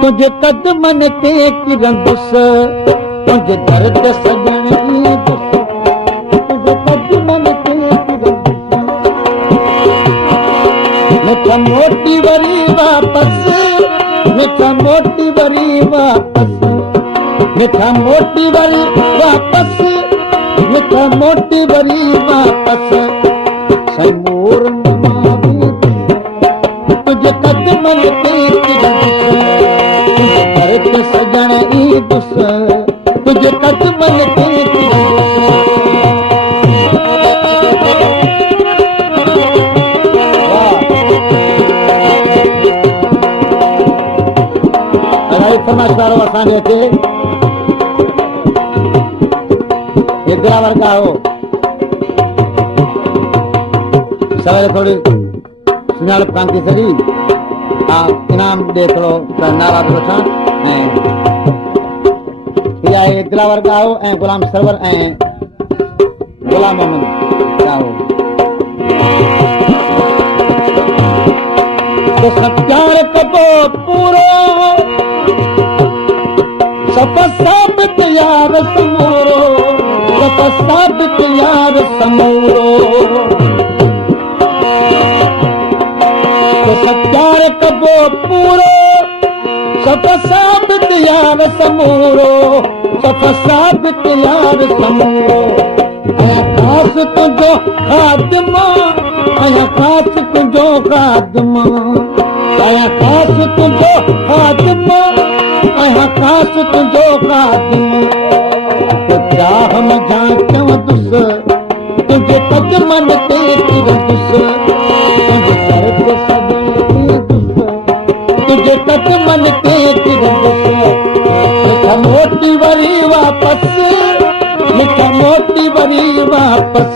तुझे कदमन ते किरंदुस तुझे दर्द सजनी तुझे कदमन ते किरंदुस मिठा मोटी वरी वापस मिठा मोटी वरी वापस मिठा मोटी वरी वापस मिठा मोटी वरी वापस समूर तुझे कदमन ते किरंदुस सजन ई दुस तुझे कदमन ते समाचार असांजे खे हिकिड़ा वर्गा हो सवेरे थोड़ी सुञाणप कान थी सघी इनाम ॾे थोरो नारा थो वठां ऐं इहा हिकिड़ा वर्गा हो ऐं गुलाम सरवर ऐं गुलाम मोहम्मद हो प्यार कबो पूरो साबित यार समूरो साबित यार समूरो प्यार कबो पूरो साबित यार समूरो साबित यार समूरो खास तुझो खादमा खास तुझो खादमा खास तुझो खादमा खास तुझो खादमा क्या हम जांचो दुस तुझे कदमन ते किरंदुस तुझे दर्द सजनी दुस तुझे कदमन ते किरंदुस मिठा मोटी वरी वापस मिठा मोटी वरी वापस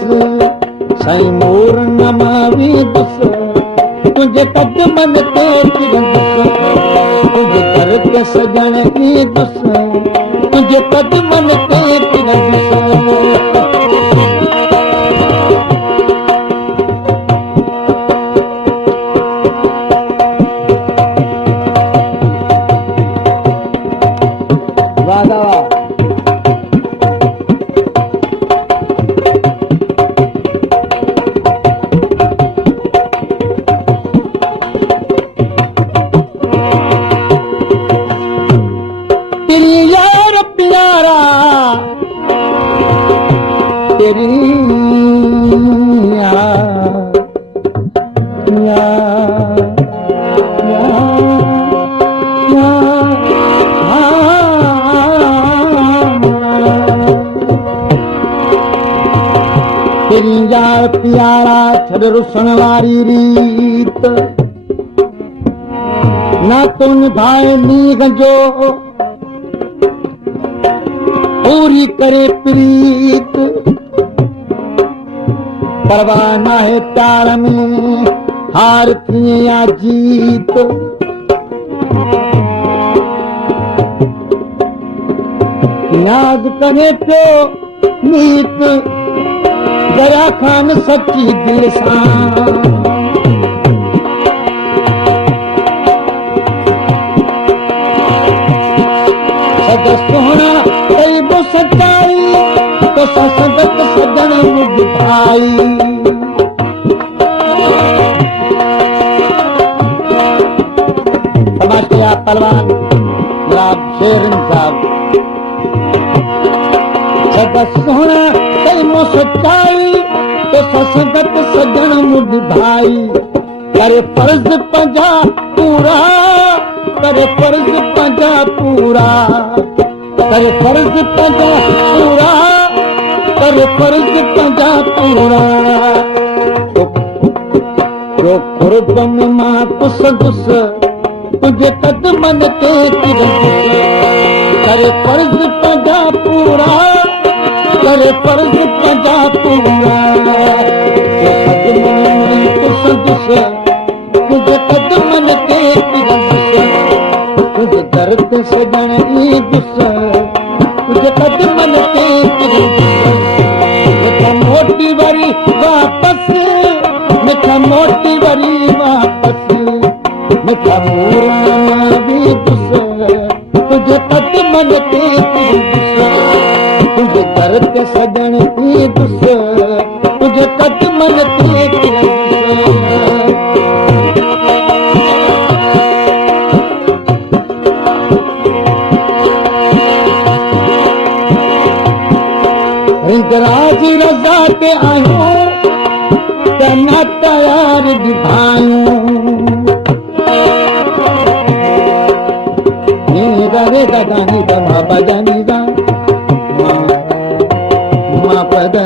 साईं मोर नमावी दुस तुझे कदमन ते किरंदुस तुझे दर्द सजन ई दुस तुझे कदमन ते किरंदुस प्यारा छड़ रुसण वारी रीत ना तो निभाए नींह जो पूरी करे प्रीत परवाह ना है प्यार में हार थिए या जीत याद करे तो नीत जरा खान सच्ची दिल सां सद सोना कई बो सच्चाई तो सदत सदन मुझाई समाज के आप पहलवान जनाब शेर साहब सद सोना कई बो सच्चाई तो सदत सदन मुझाई करे फर्ज पंजा पूरा करे फर्ज पंजा पूरा करे फर्ज पंजा पूरा करे फर्ज पंजा पूरा जो कुर्ब में मां कुस गुस तुझे कदमन ते किरंदुस करे फर्ज पंजा पूरा करे फर्ज पंजा पूरा कुस गुस तुझे कदमन ते किरंदुस तुझे दर्द सजन ई दुस तुझे कदमन ते किरंदुस मिठा मोटी वरी वापस मिठा मोटी वरी वापस मिठा पूर्णिमा भी दुस तुझे तत मन के दुस तुझे करते सजन की दुस तुझे तत मन के राज रजा के आयो तना तैयार दिखायूं रे दानी बमा बजानी दा मा पद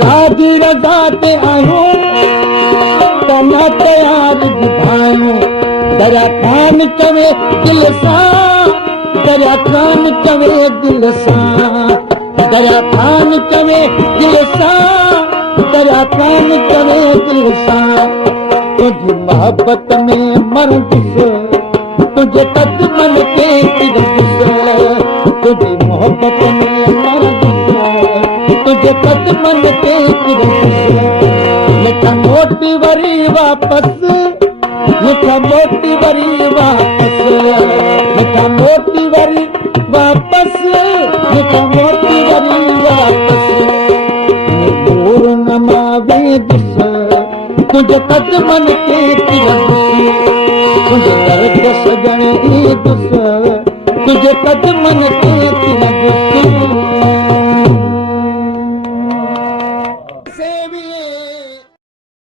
राज रजा ते आयो तना तैयार दिखायूं दरिया खान चवे दिल सां दरिया खान चवे दिल सां दरिया खान चवे दिल सां दरिया खान चवे दिल सां तुझी मोहब्बत में मर दुस तुझे तत मन के दुस तुझी मोहब्बत में मर दुस तुझे तत मन के लिखा मोटी वरी वापस लिखा मोटी वरी वापस लिखा मोटी वरी वापस लिखा मोटी वरी वापस पूर्णिमा भी दुस तुझे तत मन के तुझे करके सजन की दुस तुझे तत मन के दुस